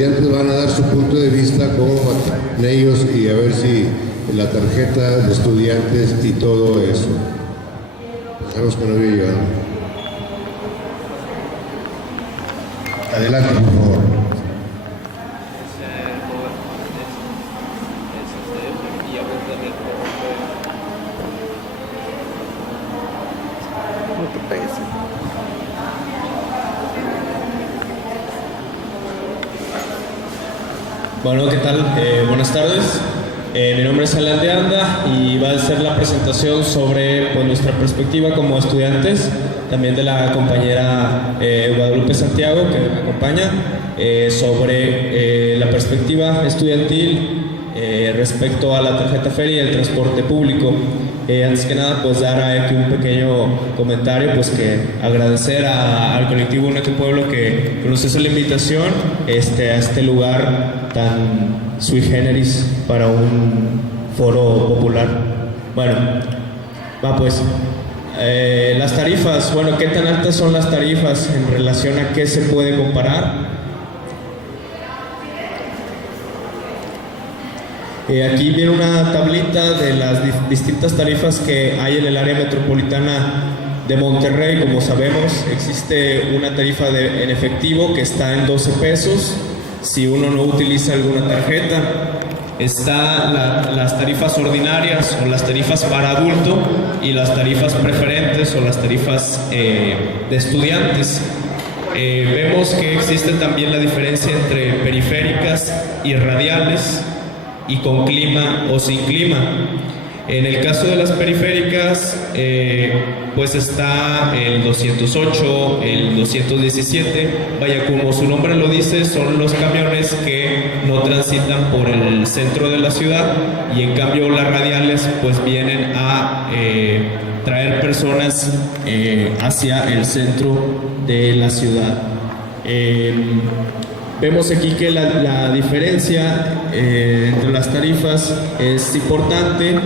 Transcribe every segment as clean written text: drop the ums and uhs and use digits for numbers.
estudiantes van a dar su punto de vista, cómo van ellos y a ver si la tarjeta de estudiantes y todo eso. Sabemos que no había llegado. Adelante, por favor. Bueno, ¿qué tal? Buenas tardes. Mi nombre es Alan de Anda y va a ser la presentación sobre pues, nuestra perspectiva como estudiantes, también de la compañera Guadalupe Santiago, que me acompaña, sobre la perspectiva estudiantil respecto a la tarjeta feria y el transporte público. Antes que nada, pues dar aquí un pequeño comentario, pues que agradecer al colectivo Únete Pueblo que nos hizo la invitación a este lugar tan sui generis para un foro popular. Bueno, va pues. Las tarifas, bueno, ¿qué tan altas son las tarifas en relación a qué se puede comparar? Aquí viene una tablita de las distintas tarifas que hay en el área metropolitana de Monterrey. Como sabemos, existe una tarifa en efectivo que está en 12 pesos si uno no utiliza alguna tarjeta. Está las tarifas ordinarias o las tarifas para adulto y las tarifas preferentes o las tarifas de estudiantes. Vemos que existe también la diferencia entre periféricas y radiales y con clima o sin clima. En el caso de las periféricas, pues está el 208, el 217, vaya, como su nombre lo dice, son los camiones que no transitan por el centro de la ciudad, y en cambio las radiales pues vienen a traer personas hacia el centro de la ciudad. Vemos aquí que la diferencia entre las tarifas es importante,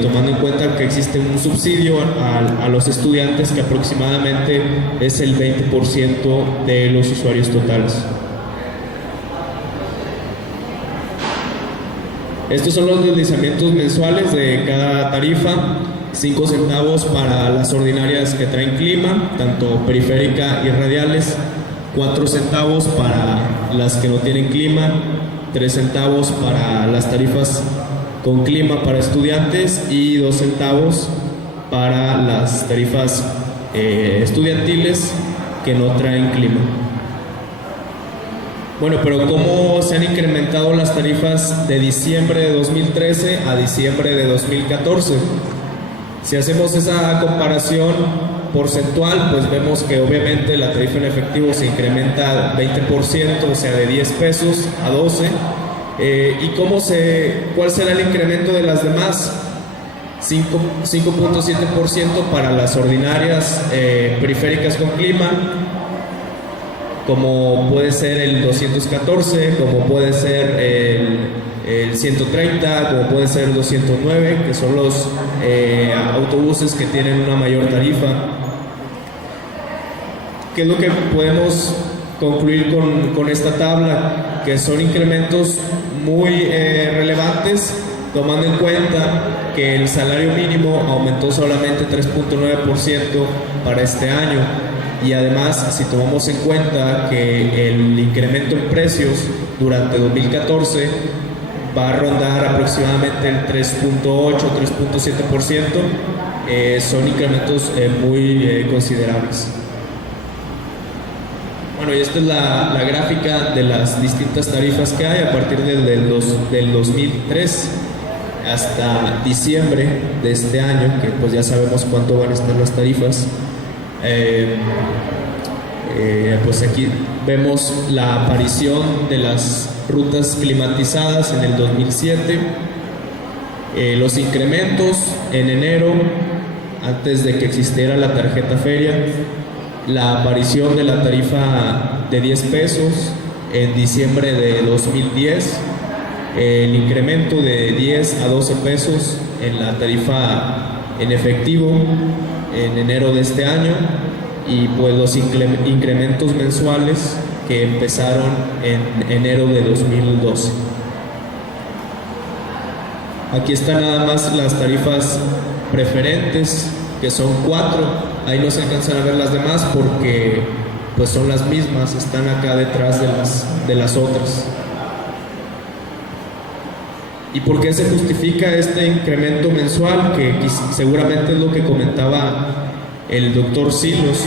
tomando en cuenta que existe un subsidio a los estudiantes que aproximadamente es el 20% de los usuarios totales. Estos son los deslizamientos mensuales de cada tarifa. 5 centavos para las ordinarias que traen clima, tanto periférica y radiales. 4 centavos para las que no tienen clima, 3 centavos para las tarifas con clima para estudiantes y 2 centavos para las tarifas estudiantiles que no traen clima. Bueno, pero ¿cómo se han incrementado las tarifas de diciembre de 2013 a diciembre de 2014? Si hacemos esa comparación porcentual, pues vemos que obviamente la tarifa en efectivo se incrementa 20%, o sea, de 10 pesos a 12. ¿Y cuál será el incremento de las demás? 5.7% para las ordinarias periféricas con clima, como puede ser el 214, como puede ser el 130, como puede ser el 209, que son los autobuses que tienen una mayor tarifa. ¿Qué es lo que podemos concluir con esta tabla? Que son incrementos muy relevantes, tomando en cuenta que el salario mínimo aumentó solamente 3.9% para este año, y además, si tomamos en cuenta que el incremento en precios durante 2014 va a rondar aproximadamente el 3.8, 3.7%, son incrementos muy considerables. Bueno, y esta es la gráfica de las distintas tarifas que hay a partir del 2003 hasta diciembre de este año, que pues ya sabemos cuánto van a estar las tarifas. Pues aquí vemos la aparición de las rutas climatizadas en el 2007, los incrementos en enero, antes de que existiera la tarjeta feria, la aparición de la tarifa de 10 pesos en diciembre de 2010, el incremento de 10 a 12 pesos en la tarifa en efectivo en enero de este año, y pues los incrementos mensuales que empezaron en enero de 2012. Aquí están nada más las tarifas preferentes, que son 4. Ahí no se alcanzan a ver las demás porque pues son las mismas, están acá detrás de las otras. ¿Y por qué se justifica este incremento mensual? Que seguramente es lo que comentaba el doctor Silos,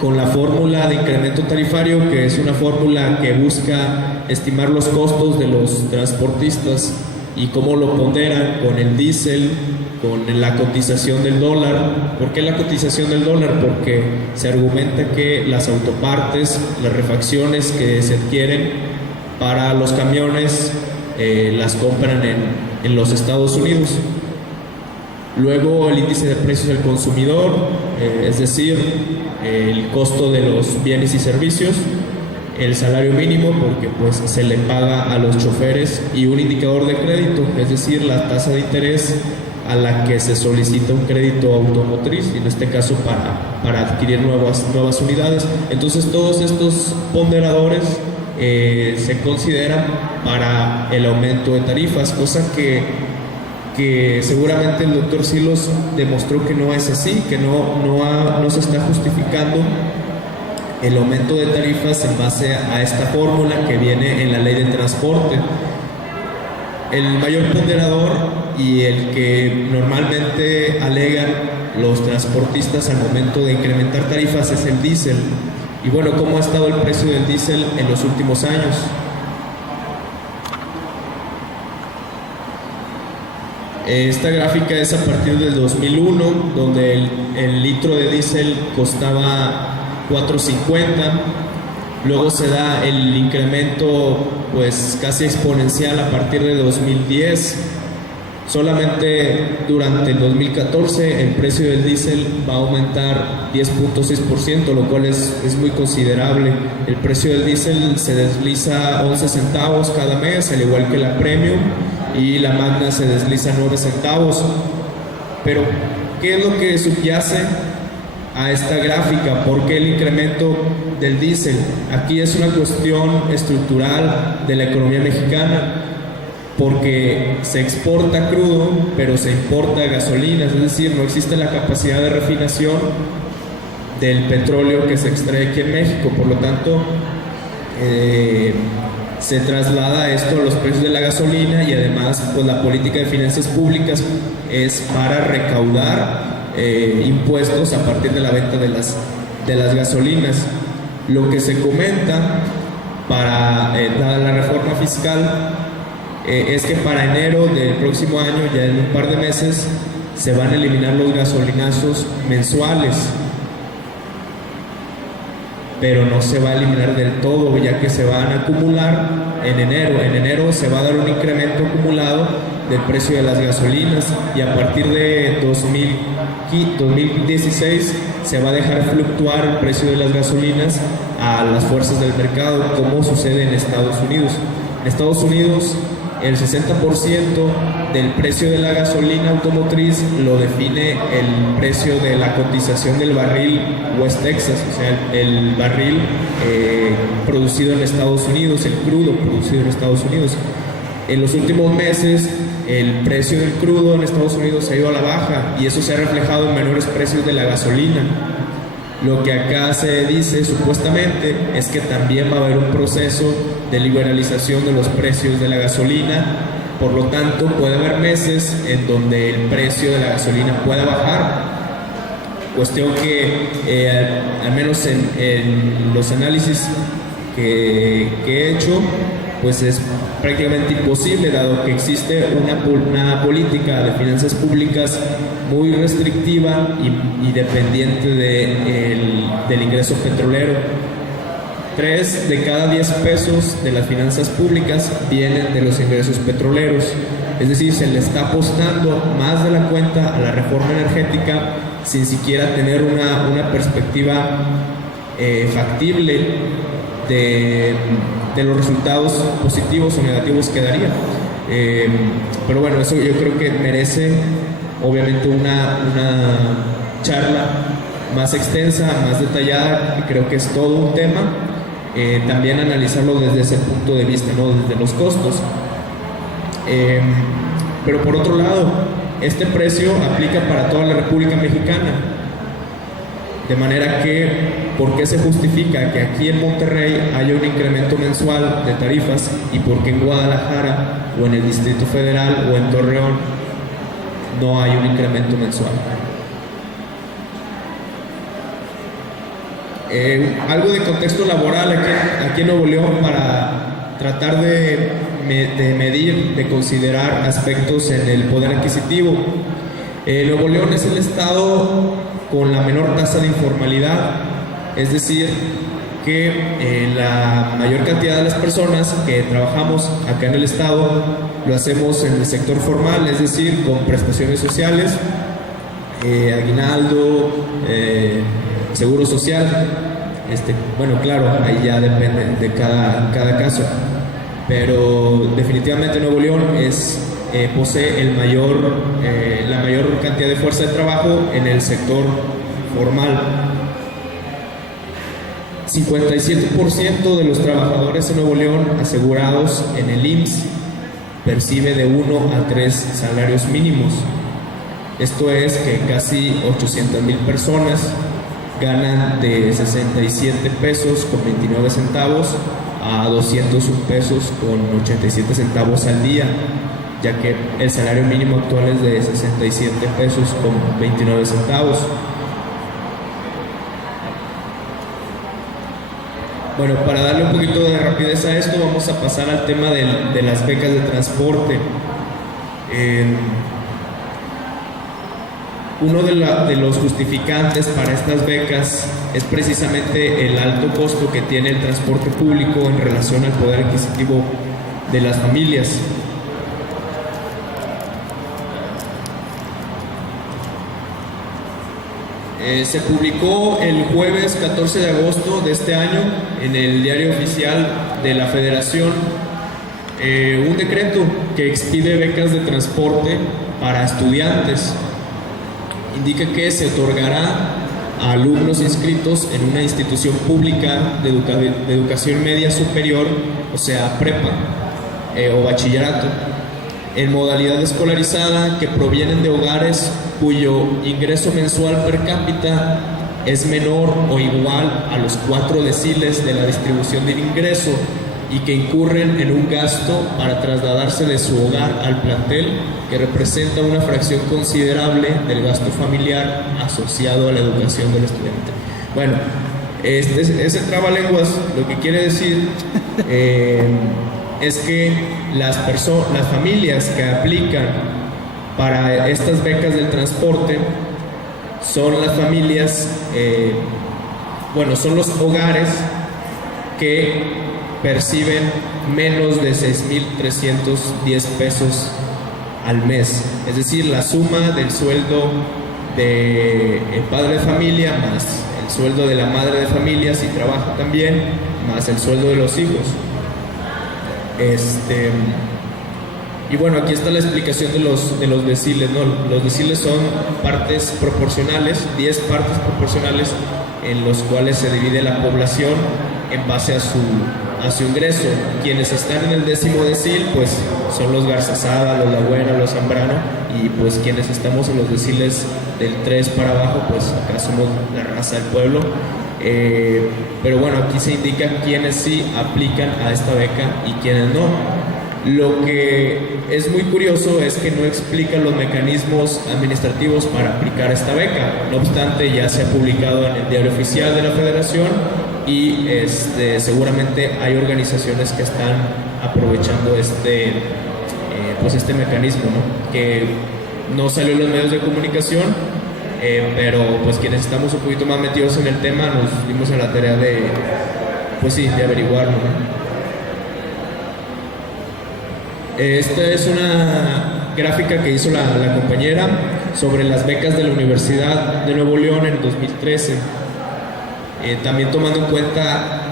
con la fórmula de incremento tarifario, que es una fórmula que busca estimar los costos de los transportistas y cómo lo ponderan con el diésel, con la cotización del dólar. ¿Por qué la cotización del dólar? Porque se argumenta que las autopartes, las refacciones que se adquieren para los camiones, las compran en los Estados Unidos. Luego el índice de precios del consumidor, es decir, el costo de los bienes y servicios, el salario mínimo, porque pues se le paga a los choferes, y un indicador de crédito, es decir, la tasa de interés a la que se solicita un crédito automotriz, en este caso para adquirir nuevas unidades. Entonces todos estos ponderadores se consideran para el aumento de tarifas, cosa que seguramente el doctor Silos demostró que no es así, que no se está justificando el aumento de tarifas en base a esta fórmula que viene en la ley de transporte. El mayor ponderador y el que normalmente alegan los transportistas al momento de incrementar tarifas es el diésel. Y bueno, ¿cómo ha estado el precio del diésel en los últimos años? Esta gráfica es a partir del 2001, donde el litro de diésel costaba $4.50. Luego se da el incremento pues casi exponencial a partir de 2010. Solamente durante el 2014 el precio del diésel va a aumentar 10.6%, lo cual es muy considerable. El precio del diésel se desliza 11 centavos cada mes, al igual que la Premium, y la Magna se desliza 9 centavos. Pero, ¿qué es lo que subyace a esta gráfica? ¿Por qué el incremento del diésel? Aquí es una cuestión estructural de la economía mexicana, porque se exporta crudo, pero se importa gasolina, es decir, no existe la capacidad de refinación del petróleo que se extrae aquí en México. Por lo tanto, se traslada esto a los precios de la gasolina, y además pues la política de finanzas públicas es para recaudar impuestos a partir de la venta de las gasolinas. Lo que se comenta para la reforma fiscal es que para enero del próximo año, ya en un par de meses, se van a eliminar los gasolinazos mensuales, pero no se va a eliminar del todo, ya que se van a acumular en enero. En enero se va a dar un incremento acumulado del precio de las gasolinas, y a partir de 2016 se va a dejar fluctuar el precio de las gasolinas a las fuerzas del mercado, como sucede en Estados Unidos. En Estados Unidos, el 60% del precio de la gasolina automotriz lo define el precio de la cotización del barril West Texas, o sea, el barril producido en Estados Unidos, el crudo producido en Estados Unidos. En los últimos meses, el precio del crudo en Estados Unidos ha ido a la baja, y eso se ha reflejado en menores precios de la gasolina. Lo que acá se dice supuestamente es que también va a haber un proceso de liberalización de los precios de la gasolina. Por lo tanto, puede haber meses en donde el precio de la gasolina pueda bajar, cuestión que al menos en los análisis que he hecho, pues es prácticamente imposible, dado que existe una política de finanzas públicas muy restrictiva y dependiente del ingreso petrolero. 3 de cada 10 pesos de las finanzas públicas vienen de los ingresos petroleros. Es decir, se le está apostando más de la cuenta a la reforma energética sin siquiera tener una perspectiva factible de los resultados positivos o negativos que daría. Pero bueno, eso yo creo que merece obviamente una charla más extensa, más detallada, y creo que es todo un tema. también analizarlo desde ese punto de vista, ¿no? Desde los costos. Pero por otro lado, este precio aplica para toda la República Mexicana, de manera que, ¿por qué se justifica que aquí en Monterrey haya un incremento mensual de tarifas y por qué en Guadalajara o en el Distrito Federal o en Torreón no hay un incremento mensual? Algo de contexto laboral aquí en Nuevo León para tratar de medir, de considerar aspectos en el poder adquisitivo. Nuevo León es el estado con la menor tasa de informalidad, es decir, que la mayor cantidad de las personas que trabajamos acá en el estado lo hacemos en el sector formal, es decir, con prestaciones sociales, aguinaldo, seguro social. Bueno, claro, ahí ya depende de cada caso, pero definitivamente Nuevo León posee la mayor cantidad de fuerza de trabajo en el sector formal. 57% de los trabajadores en Nuevo León asegurados en el IMSS percibe de 1 a 3 salarios mínimos. Esto es que casi 800,000 personas ganan de 67 pesos con 29 centavos a 201 pesos con 87 centavos al día, ya que el salario mínimo actual es de 67 pesos con 29 centavos. Bueno, para darle un poquito de rapidez a esto, vamos a pasar al tema de las becas de transporte. Uno de los justificantes para estas becas es precisamente el alto costo que tiene el transporte público en relación al poder adquisitivo de las familias. Se publicó el jueves 14 de agosto de este año en el Diario Oficial de la Federación un decreto que expide becas de transporte para estudiantes. Indica que se otorgará a alumnos inscritos en una institución pública de educación media superior, o sea, prepa o bachillerato, en modalidad escolarizada, que provienen de hogares cuyo ingreso mensual per cápita es menor o igual a los 4 deciles de la distribución del ingreso y que incurren en un gasto para trasladarse de su hogar al plantel que representa una fracción considerable del gasto familiar asociado a la educación del estudiante. Bueno, ese trabalenguas lo que quiere decir es que las familias que aplican para estas becas del transporte son las familias, son los hogares que perciben menos de 6,310 pesos al mes, es decir, la suma del sueldo del padre de familia más el sueldo de la madre de familia si trabaja también, más el sueldo de los hijos. Y bueno, aquí está la explicación de los deciles, ¿no? Los deciles son partes proporcionales, 10 partes proporcionales en los cuales se divide la población en base a su ingreso. Quienes están en el 10º decil, pues son los Garzazada, los Lagüera, los Zambrano, y pues quienes estamos en los deciles del 3 para abajo, pues acá somos la raza del pueblo. Pero bueno, aquí se indica quiénes sí aplican a esta beca y quiénes no. Lo que es muy curioso es que no explican los mecanismos administrativos para aplicar esta beca. No obstante, ya se ha publicado en el Diario Oficial de la Federación y seguramente hay organizaciones que están aprovechando este mecanismo, ¿no? Que no salió en los medios de comunicación, pero pues quienes estamos un poquito más metidos en el tema nos dimos a la tarea de averiguarlo, ¿no? Esta es una gráfica que hizo la compañera sobre las becas de la Universidad de Nuevo León en 2013, también tomando en cuenta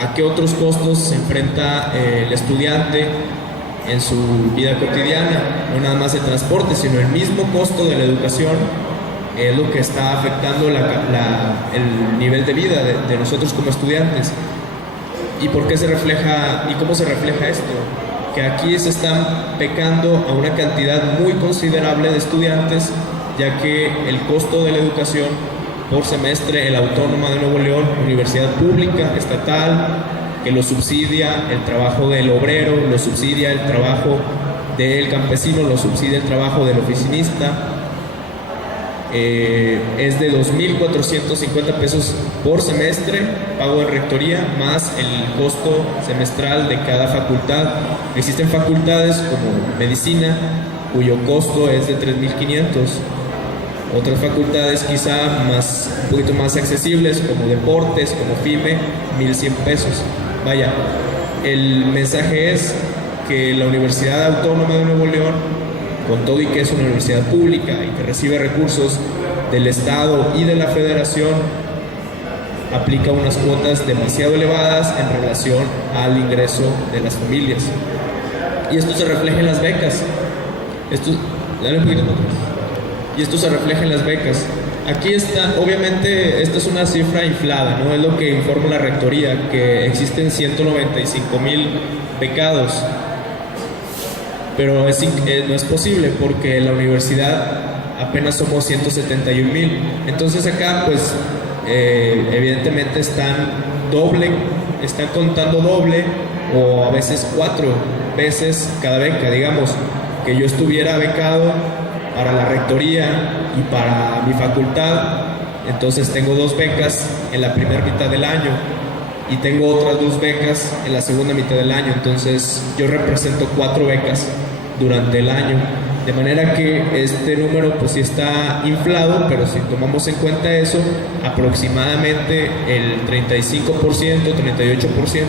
a qué otros costos se enfrenta el estudiante en su vida cotidiana, no nada más el transporte, sino el mismo costo de la educación es lo que está afectando el nivel de vida de nosotros como estudiantes. ¿Y por qué se refleja y cómo se refleja esto? Que aquí se están becando a una cantidad muy considerable de estudiantes, ya que el costo de la educación por semestre en la Autónoma de Nuevo León, universidad pública, estatal, que lo subsidia el trabajo del obrero, lo subsidia el trabajo del campesino, lo subsidia el trabajo del oficinista, es de 2.450 pesos por semestre, pago de rectoría, más el costo semestral de cada facultad. Existen facultades como medicina, cuyo costo es de 3.500. Otras facultades quizá un poquito más accesibles, como deportes, como FIME, 1.100 pesos. Vaya, el mensaje es que la Universidad Autónoma de Nuevo León, con todo y que es una universidad pública y que recibe recursos del Estado y de la Federación, aplica unas cuotas demasiado elevadas en relación al ingreso de las familias. Y esto se refleja en las becas. Dale un poquito más atrás. Y esto se refleja en las becas. Aquí está, obviamente, esta es una cifra inflada, ¿no? Es lo que informa la rectoría, que existen 195,000 becados. Pero no es posible porque la universidad apenas somos 171,000. Entonces acá, pues, evidentemente están contando doble o a veces 4 veces cada beca. Digamos que yo estuviera becado para la rectoría y para mi facultad, entonces tengo 2 becas en la primera mitad del año y tengo otras 2 becas en la segunda mitad del año. Entonces yo represento 4 becas durante el año, de manera que este número pues sí está inflado, pero si tomamos en cuenta eso, aproximadamente el 35%, 38%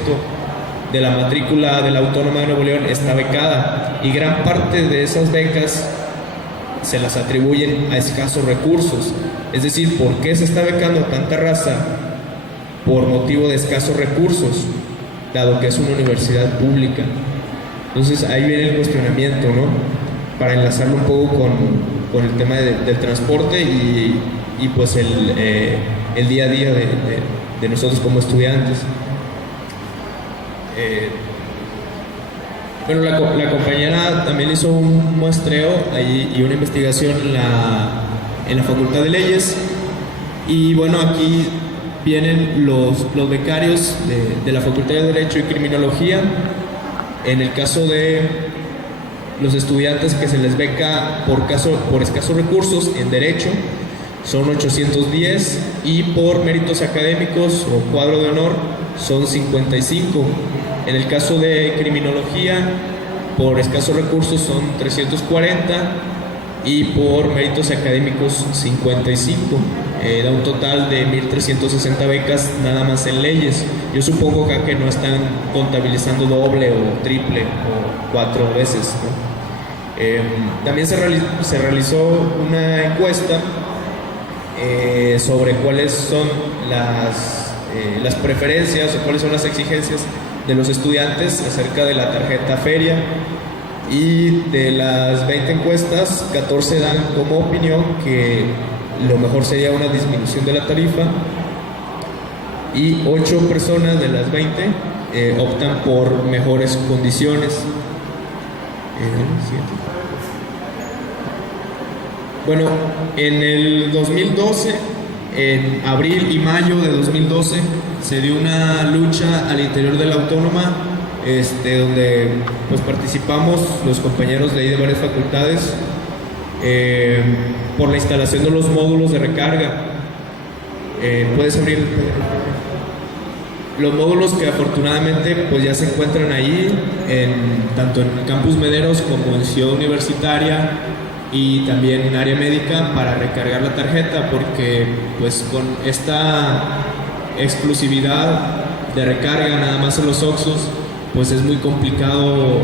de la matrícula de la Autónoma de Nuevo León está becada, y gran parte de esas becas se las atribuyen a escasos recursos. Es decir, ¿por qué se está becando tanta raza? Por motivo de escasos recursos, dado que es una universidad pública. Entonces ahí viene el cuestionamiento, ¿no? Para enlazarlo un poco con el tema del transporte y pues el día a día de nosotros como estudiantes. Bueno, la compañera también hizo un muestreo ahí y una investigación en la Facultad de Leyes, y bueno, aquí vienen los becarios de la Facultad de Derecho y Criminología. En el caso de los estudiantes que se les beca por escasos recursos en Derecho, son 810, y por méritos académicos o cuadro de honor son 55. En el caso de Criminología, por escasos recursos son 340, y por méritos académicos 55. Da un total de 1.360 becas nada más en leyes. Yo supongo que no están contabilizando doble o triple o 4 veces, ¿no? También se realizó una encuesta sobre cuáles son las preferencias o cuáles son las exigencias de los estudiantes acerca de la tarjeta feria, y de las 20 encuestas, 14 dan como opinión que lo mejor sería una disminución de la tarifa, y 8 personas de las 20 optan por mejores condiciones. Bueno, en el 2012, en abril y mayo de 2012, se dio una lucha al interior de la Autónoma, donde pues participamos los compañeros de ahí de varias facultades, por la instalación de los módulos de recarga. Puedes abrir los módulos que afortunadamente pues ya se encuentran ahí, tanto en el Campus Mederos como en Ciudad Universitaria, y también en área médica, para recargar la tarjeta, porque pues con esta exclusividad de recarga nada más en los Oxxos, pues es muy complicado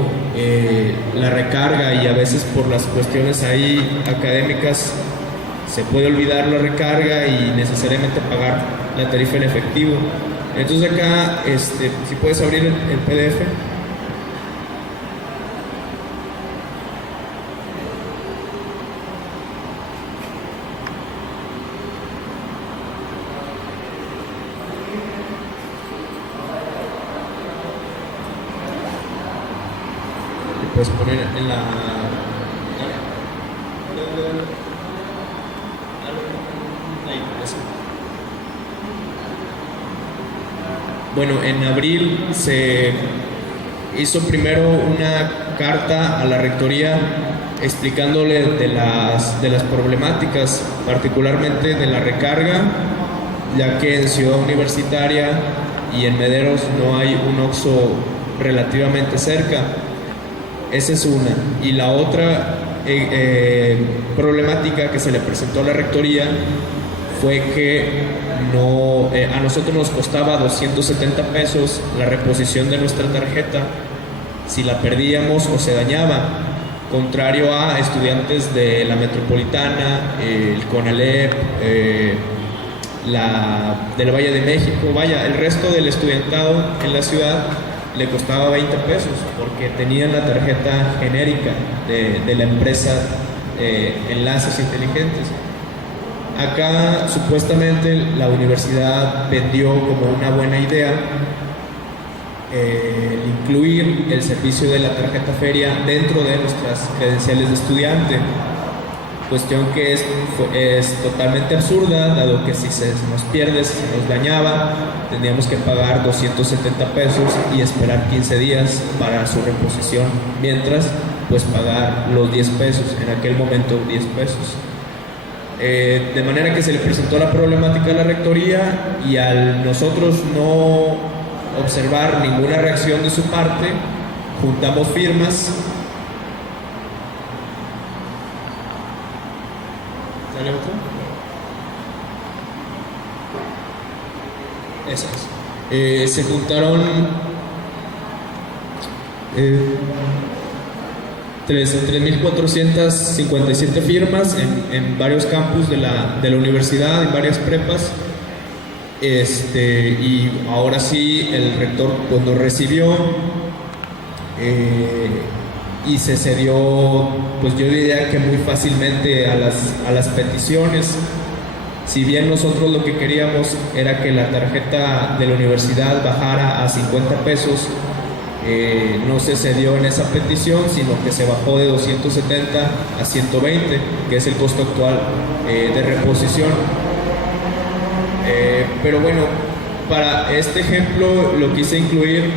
la recarga, y a veces por las cuestiones ahí académicas se puede olvidar la recarga y necesariamente pagar la tarifa en efectivo. Entonces acá, si puedes abrir el PDF. puedes poner en la... Bueno, en abril se hizo primero una carta a la rectoría explicándole de las problemáticas, particularmente de la recarga, ya que en Ciudad Universitaria y en Mederos no hay un Oxxo relativamente cerca. Esa es una. Y la otra problemática que se le presentó a la rectoría fue que a nosotros nos costaba 270 pesos la reposición de nuestra tarjeta si la perdíamos o se dañaba, contrario a estudiantes de la Metropolitana, el CONALEP, del Valle de México, vaya, el resto del estudiantado en la ciudad le costaba 20 pesos porque tenían la tarjeta genérica de la empresa Enlaces Inteligentes. Acá supuestamente la universidad vendió como una buena idea incluir el servicio de la tarjeta feria dentro de nuestras credenciales de estudiante, cuestión que es totalmente absurda, dado que si se nos pierde, si se nos dañaba, tendríamos que pagar 270 pesos y esperar 15 días para su reposición, mientras pues pagar los 10 pesos, en aquel momento 10 pesos. De manera que se le presentó la problemática a la rectoría y al nosotros no observar ninguna reacción de su parte, juntamos firmas. ¿Sale otro? Esas. Se juntaron 3.457 firmas en varios campus de la universidad, en varias prepas. Y ahora sí el rector pues nos recibió y se cedió, pues yo diría que muy fácilmente a las peticiones. Si bien nosotros lo que queríamos era que la tarjeta de la universidad bajara a 50 pesos, no se cedió en esa petición, sino que se bajó de 270 a 120, que es el costo actual de reposición. Pero bueno, para este ejemplo lo quise incluir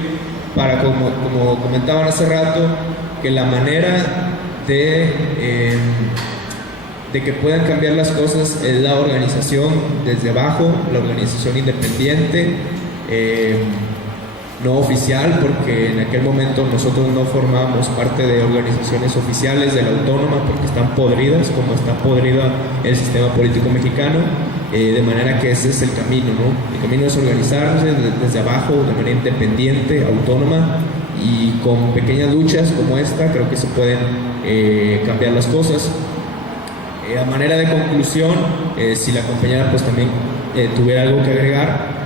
para, como comentaban hace rato, que la manera de que puedan cambiar las cosas es la organización desde abajo, la organización independiente, no oficial, porque en aquel momento nosotros no formábamos parte de organizaciones oficiales de la autónoma porque están podridas, como está podrida el sistema político mexicano, de manera que ese es el camino, ¿no? El camino es organizarse desde abajo, de manera independiente, autónoma, y con pequeñas luchas como esta creo que se pueden cambiar las cosas. A manera de conclusión, si la compañera pues también tuviera algo que agregar,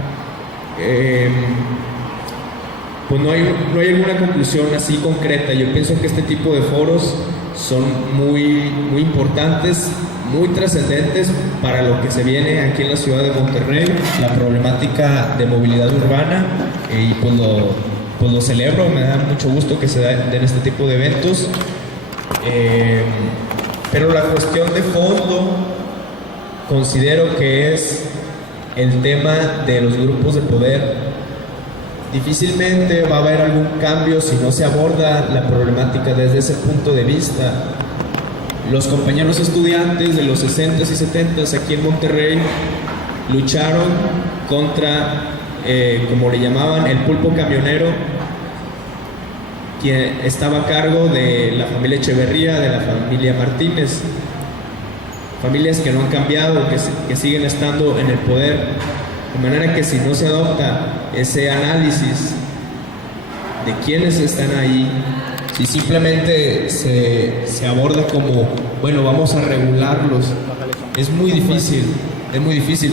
pues no hay alguna conclusión así concreta. Yo pienso que este tipo de foros son muy, muy importantes, muy trascendentes para lo que se viene aquí en la ciudad de Monterrey, la problemática de movilidad urbana, y pues lo celebro, me da mucho gusto que se den este tipo de eventos. Pero la cuestión de fondo considero que es el tema de los grupos de poder. Difícilmente va a haber algún cambio si no se aborda la problemática desde ese punto de vista. Los compañeros estudiantes de los 60s y 70s aquí en Monterrey lucharon contra, como le llamaban, el pulpo camionero, quien estaba a cargo de la familia Echeverría, de la familia Martínez, familias que no han cambiado, que siguen estando en el poder, de manera que si no se adopta ese análisis de quiénes están ahí, si simplemente se aborda como, bueno, vamos a regularlos, es muy difícil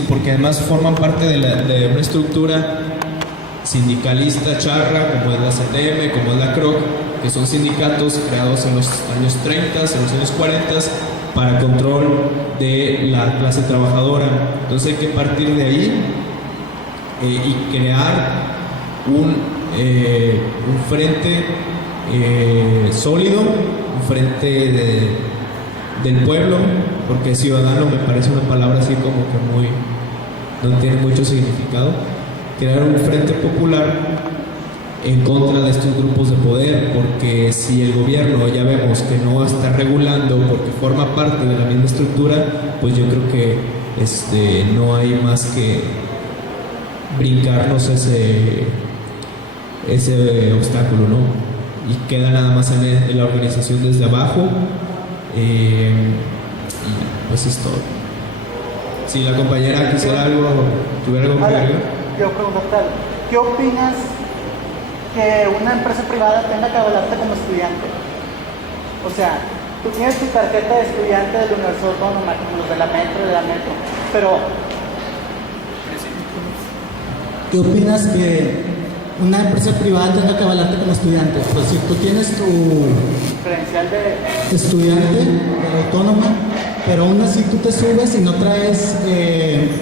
porque además forman parte de una estructura sindicalista charra, como es la CTM, como es la CROC, que son sindicatos creados en los años 30, en los años 40, para control de la clase trabajadora. Entonces hay que partir de ahí y crear un frente sólido, un frente del pueblo, porque ciudadano me parece una palabra así como que muy, no tiene mucho significado. Crear un frente popular en contra de estos grupos de poder, porque si el gobierno ya vemos que no está regulando porque forma parte de la misma estructura, pues yo creo que no hay más que brincarnos ese obstáculo, ¿no? Y queda nada más en la organización desde abajo, y pues es todo. Si la compañera quisiera tuviera algo que agregar. Yo pregunto, ¿qué opinas que una empresa privada tenga que avalarte como estudiante? O sea, tú tienes tu tarjeta de estudiante de la Universidad Autónoma, como los de la Metro, pero ¿qué opinas que una empresa privada tenga que avalarte como estudiante? Pues si tú tienes tu credencial de estudiante de la Autónoma, pero aún así tú te subes y no traes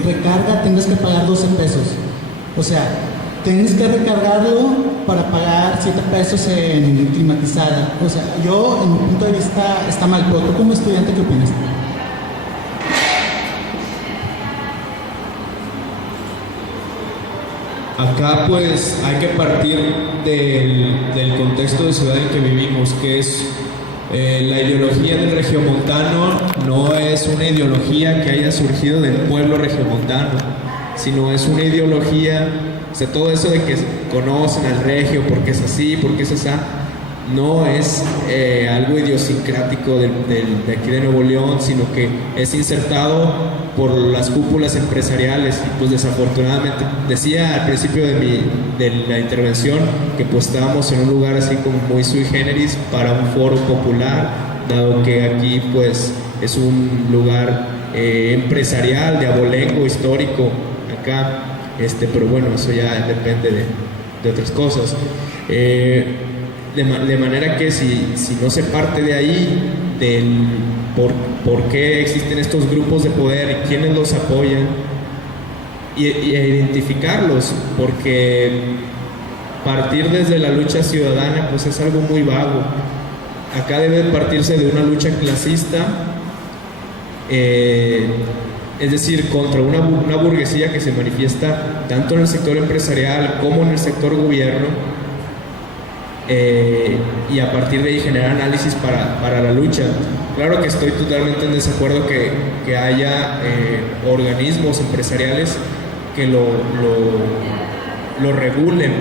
recarga, tienes que pagar 12 pesos. O sea, tienes que recargarlo para pagar 7 pesos en climatizada. O sea, yo, en mi punto de vista, está mal. Pero tú como estudiante, ¿qué opinas? Acá pues hay que partir del contexto de ciudad en que vivimos, que es la ideología del regiomontano. No es una ideología que haya surgido del pueblo regiomontano, sino es una ideología, o sea, todo eso de que conocen al regio porque es así, porque es así, no es algo idiosincrático de aquí de Nuevo León, sino que es insertado por las cúpulas empresariales. Y pues desafortunadamente, decía al principio de la intervención que pues estábamos en un lugar así como muy sui generis para un foro popular, dado que aquí pues es un lugar empresarial, de abolengo histórico acá, pero bueno, eso ya depende de otras cosas. De manera que si no se parte de ahí, por qué existen estos grupos de poder y quiénes los apoyan, y identificarlos, porque partir desde la lucha ciudadana pues es algo muy vago. Acá debe partirse de una lucha clasista, es decir, contra una burguesía que se manifiesta tanto en el sector empresarial como en el sector gobierno, y a partir de ahí generar análisis para la lucha. Claro que estoy totalmente en desacuerdo que haya organismos empresariales que lo regulen.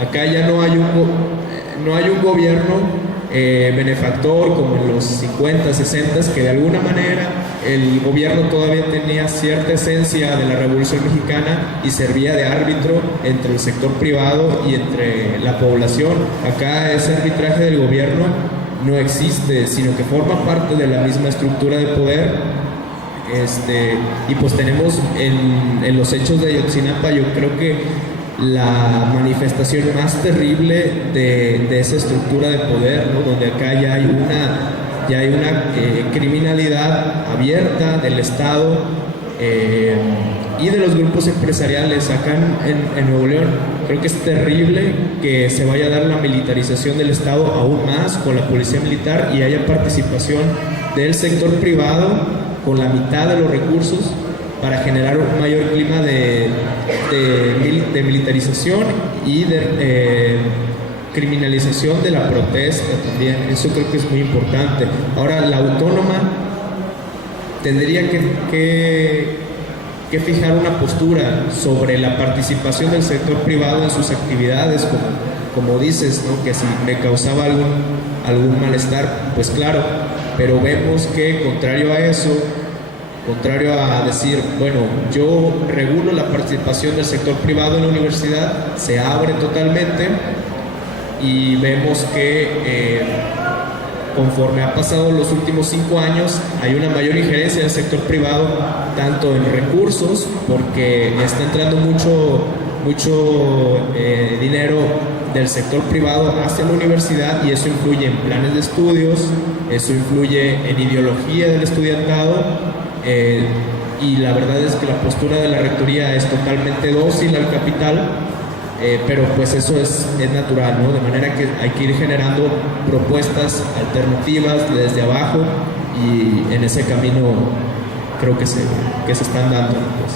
Acá ya no hay un gobierno benefactor como en los 50, 60, que de alguna manera el gobierno todavía tenía cierta esencia de la Revolución Mexicana y servía de árbitro entre el sector privado y entre la población. Acá ese arbitraje del gobierno no existe, sino que forma parte de la misma estructura de poder. Y pues tenemos en los hechos de Ayotzinapa, yo creo que la manifestación más terrible de esa estructura de poder, ¿no? Donde acá ya hay una criminalidad abierta del Estado y de los grupos empresariales acá en Nuevo León. Creo que es terrible que se vaya a dar la militarización del Estado aún más con la policía militar y haya participación del sector privado con la mitad de los recursos para generar un mayor clima de militarización y de criminalización de la protesta también. Eso creo que es muy importante. Ahora, la autónoma tendría que fijar una postura sobre la participación del sector privado en sus actividades, como dices, ¿no? Que si me causaba algún malestar, pues claro, pero vemos que contrario a eso, contrario a decir, bueno, yo regulo la participación del sector privado en la universidad, se abre totalmente y vemos que conforme ha pasado los últimos 5 años, hay una mayor injerencia del sector privado, tanto en recursos, porque está entrando mucho dinero del sector privado hacia la universidad y eso influye en planes de estudios, eso influye en ideología del estudiantado. Y la verdad es que la postura de la rectoría es totalmente dócil al capital pero pues eso es natural, ¿no? De manera que hay que ir generando propuestas alternativas desde abajo y en ese camino creo que se están dando, pues.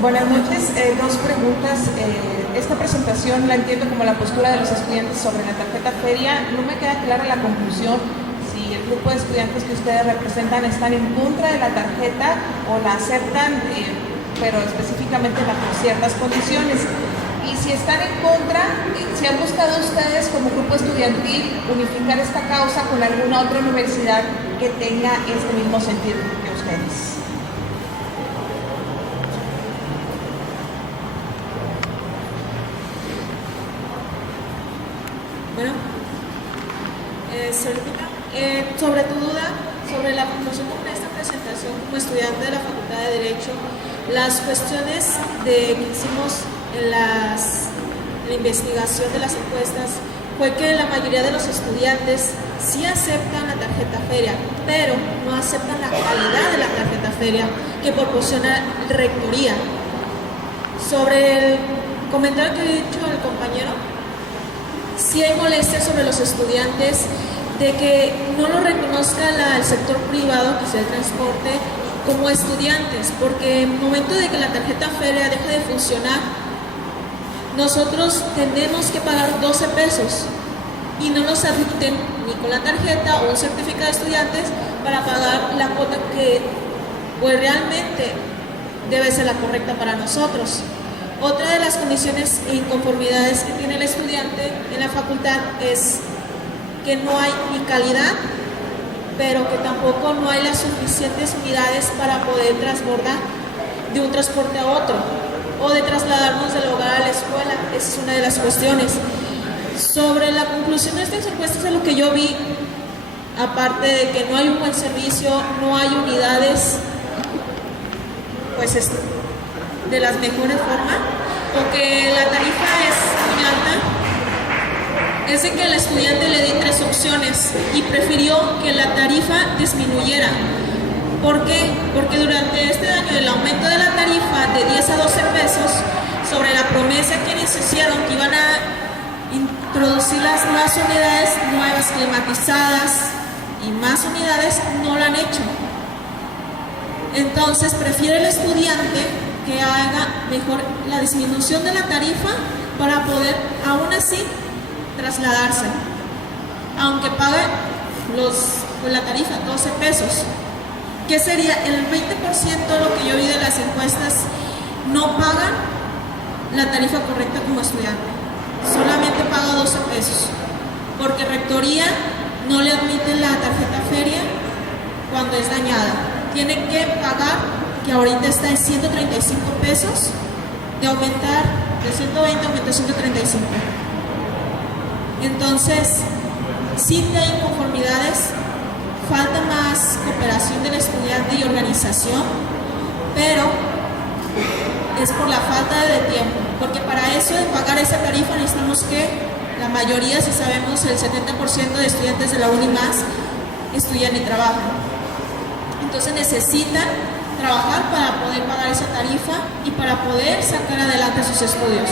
Buenas noches. Dos preguntas. Esta presentación la entiendo como la postura de los estudiantes sobre la tarjeta feria. No me queda clara la conclusión si el grupo de estudiantes que ustedes representan están en contra de la tarjeta o la aceptan, pero específicamente bajo ciertas condiciones. Y si están en contra, si han buscado ustedes como grupo estudiantil unificar esta causa con alguna otra universidad que tenga este mismo sentido que ustedes. Bueno, sobre tu duda, sobre la conclusión de esta presentación como estudiante de la Facultad de Derecho, las cuestiones que hicimos en la investigación de las encuestas fue que la mayoría de los estudiantes sí aceptan la tarjeta feria, pero no aceptan la calidad de la tarjeta feria que proporciona Rectoría. Sobre el comentario que ha dicho el compañero, sí hay molestia sobre los estudiantes de que no lo reconozca el sector privado, que es el transporte, como estudiantes, porque en el momento de que la tarjeta feria deja de funcionar, nosotros tenemos que pagar 12 pesos y no nos admiten ni con la tarjeta o un certificado de estudiantes para pagar la cuota que pues realmente debe ser la correcta para nosotros. Otra de las condiciones e inconformidades que tiene el estudiante en la facultad es que no hay ni calidad, pero que tampoco no hay las suficientes unidades para poder transbordar de un transporte a otro o de trasladarnos del hogar a la escuela. Esa es una de las cuestiones. Sobre la conclusión de estas encuestas, de lo que yo vi, aparte de que no hay un buen servicio, no hay unidades, pues de las mejores formas, o que la tarifa es muy alta, es de que al estudiante le di 3 opciones y prefirió que la tarifa disminuyera. ¿Por qué? Porque durante este año el aumento de la tarifa de 10 a 12 pesos, sobre la promesa que ellos hicieron que iban a introducir las nuevas unidades nuevas climatizadas y más unidades, no lo han hecho. Entonces prefiere el estudiante que haga mejor la disminución de la tarifa para poder aún así trasladarse, aunque pague la tarifa 12 pesos, que sería el 20% de lo que yo vi de las encuestas. No pagan la tarifa correcta como estudiante, solamente paga 12 pesos, porque Rectoría no le admite la tarjeta feria cuando es dañada. Tiene que pagar, que ahorita está en 135 pesos, de aumentar de 120 aumenta a 135. Entonces, sí que hay inconformidades, falta más cooperación del estudiante y organización, pero es por la falta de tiempo, porque para eso de pagar esa tarifa necesitamos que la mayoría, si sabemos, el 70% de estudiantes de la UNIMás estudian y trabajan. Entonces necesitan trabajar para poder pagar esa tarifa y para poder sacar adelante sus estudios.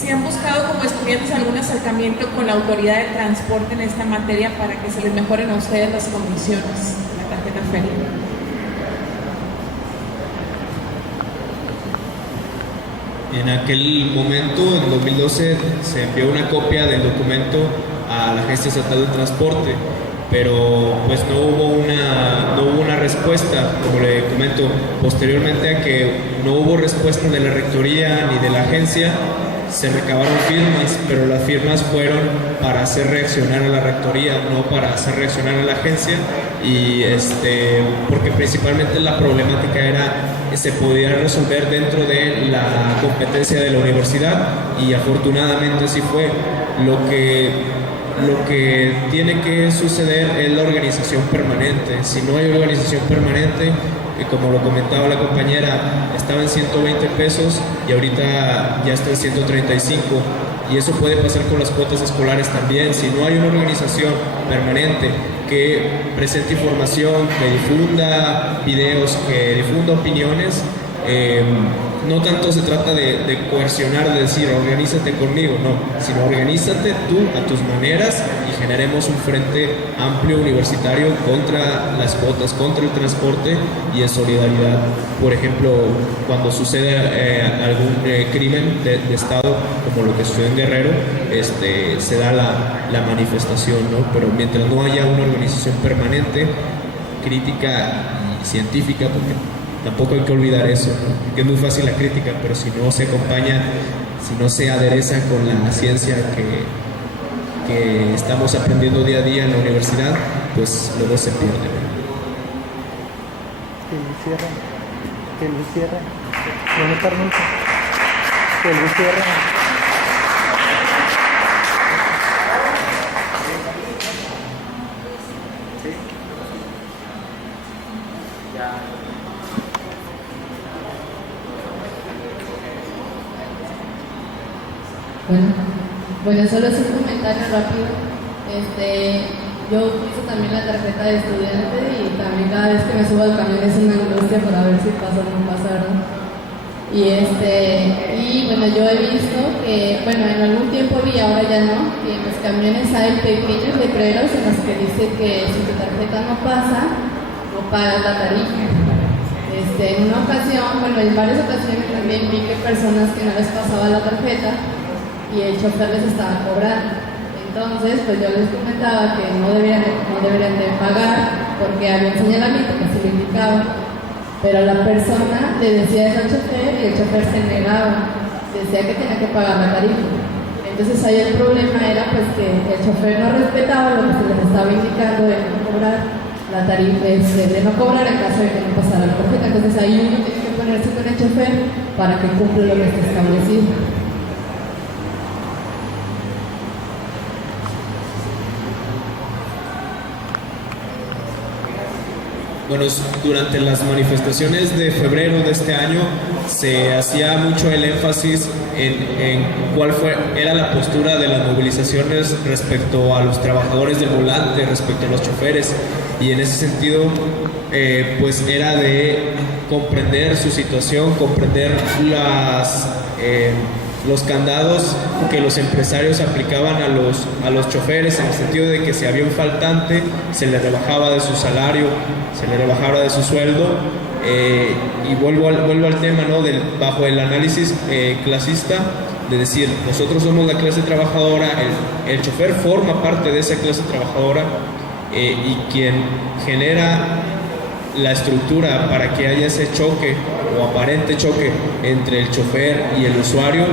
¿Si han buscado como estudiantes algún acercamiento con la autoridad de transporte en esta materia para que se les mejoren a ustedes las condiciones de la tarjeta feria? En aquel momento, en 2012, se envió una copia del documento a la Agencia Estatal de Transporte, pero pues no hubo una respuesta, como le comento. Posteriormente a que no hubo respuesta de la Rectoría ni de la agencia, se recabaron firmas, pero las firmas fueron para hacer reaccionar a la Rectoría, no para hacer reaccionar a la agencia, y porque principalmente la problemática se podía resolver dentro de la competencia de la universidad, y afortunadamente sí fue. Lo que lo que tiene que suceder es la organización permanente. Si no hay organización permanente, como lo comentaba la compañera, estaba en 120 pesos y ahorita ya está en 135. Y eso puede pasar con las cuotas escolares también. Si no hay una organización permanente que presente información, que difunda videos, que difunda opiniones, no tanto se trata de coercionar, de decir organízate conmigo, no, sino organízate tú a tus maneras y generemos un frente amplio universitario contra las cuotas, contra el transporte y en solidaridad. Por ejemplo, cuando sucede algún crimen de Estado, como lo que sucedió en Guerrero, se da la manifestación, ¿no? Pero mientras no haya una organización permanente, crítica y científica, porque tampoco hay que olvidar eso, ¿no? Que es muy fácil la crítica, pero si no se acompaña, si no se adereza con la ciencia que estamos aprendiendo día a día en la universidad, pues luego se pierde, ¿no? Que lo cierren. Tiene permiso. Que lo cierren. Bueno, solo es un comentario rápido. Yo utilizo también la tarjeta de estudiante y también cada vez que me subo al camión es una angustia para ver si pasa o no pasa, ¿no? Y bueno, yo he visto que, bueno, en algún tiempo vi, ahora ya no, que en los camiones hay pequeños letreros en los que dice que si tu tarjeta no pasa, no pagas la tarifa. En una ocasión, bueno, en varias ocasiones también vi que personas que no les pasaba la tarjeta y el chofer les estaba cobrando. Entonces, pues yo les comentaba que no deberían de pagar porque había un señalamiento que se le indicaba, pero la persona le decía eso al chofer y el chofer se negaba, decía que tenía que pagar la tarifa. Entonces ahí el problema era pues que el chofer no respetaba lo que se les estaba indicando de no cobrar la tarifa, de no cobrar en caso de que no pasara la tarjeta. Entonces ahí uno tiene que ponerse con el chofer para que cumpla lo que está establecido. Bueno, durante las manifestaciones de febrero de este año se hacía mucho el énfasis en cuál era la postura de las movilizaciones respecto a los trabajadores del volante, respecto a los choferes, y en ese sentido pues era de comprender su situación, comprender los candados que los empresarios aplicaban a los choferes, en el sentido de que si había un faltante se le rebajaba de su salario, se le rebajaba de su sueldo, y vuelvo al tema, ¿no? Bajo el análisis clasista, de decir, nosotros somos la clase trabajadora, el chofer forma parte de esa clase trabajadora, y quien genera la estructura para que haya ese choque o aparente choque entre el chofer y el usuario,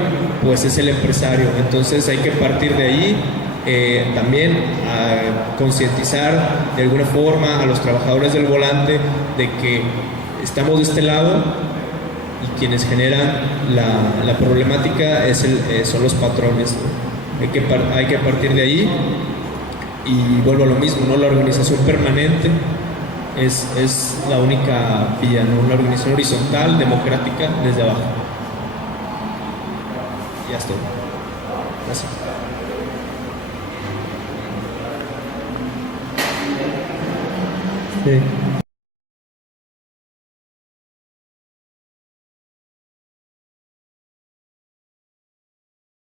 pues es el empresario. Entonces hay que partir de ahí, también a concientizar de alguna forma a los trabajadores del volante de que estamos de este lado y quienes generan la problemática son los patrones, ¿no? Hay que partir de ahí, y vuelvo a lo mismo, ¿no? La organización permanente es la única vía, ¿no? Una organización horizontal, democrática, desde abajo. Ya estoy. Gracias. Sí.